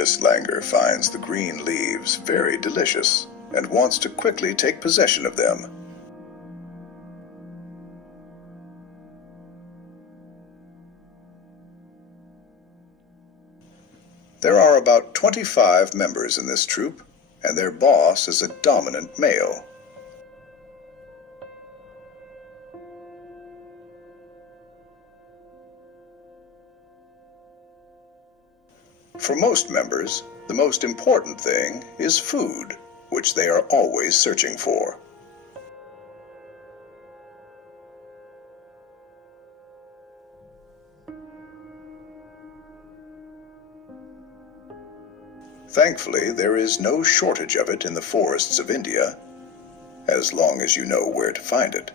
This langur finds the green leaves very delicious and wants to quickly take possession of them. There are about 25 members in this troop, and their boss is a dominant male. For most members, the most important thing is food, which they are always searching for. Thankfully, there is no shortage of it in the forests of India, as long as you know where to find it.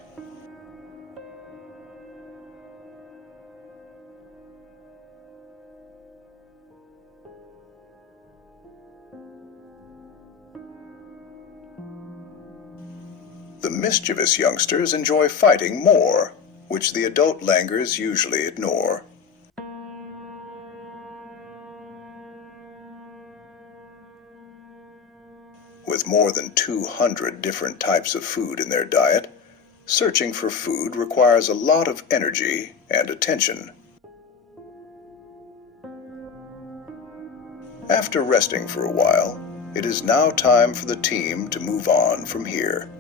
The mischievous youngsters enjoy fighting more, which the adult langurs usually ignore. With more than 200 different types of food in their diet, searching for food requires a lot of energy and attention. After resting for a while, it is now time for the team to move on from here.